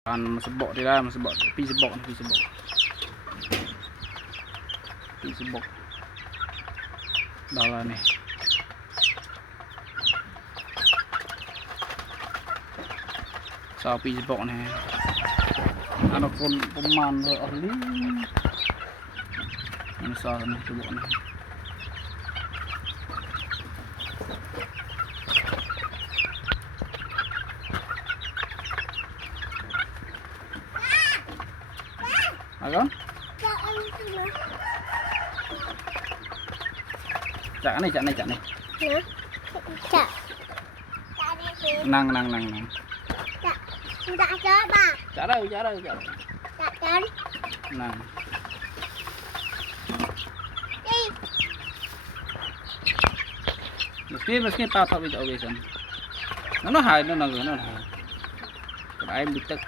Sebok dia lah, sebok pi sebok. Dah lah ni. Pi sebok ni. Ano pun peman ahli. Misal ni sebok ni. Agak? Cak ni. Cak. Nang. Tak coba. Cak dah. Tak kan? Nang. Meski papa bisa obesan. Nó hai nó hai. Cái em bị tức.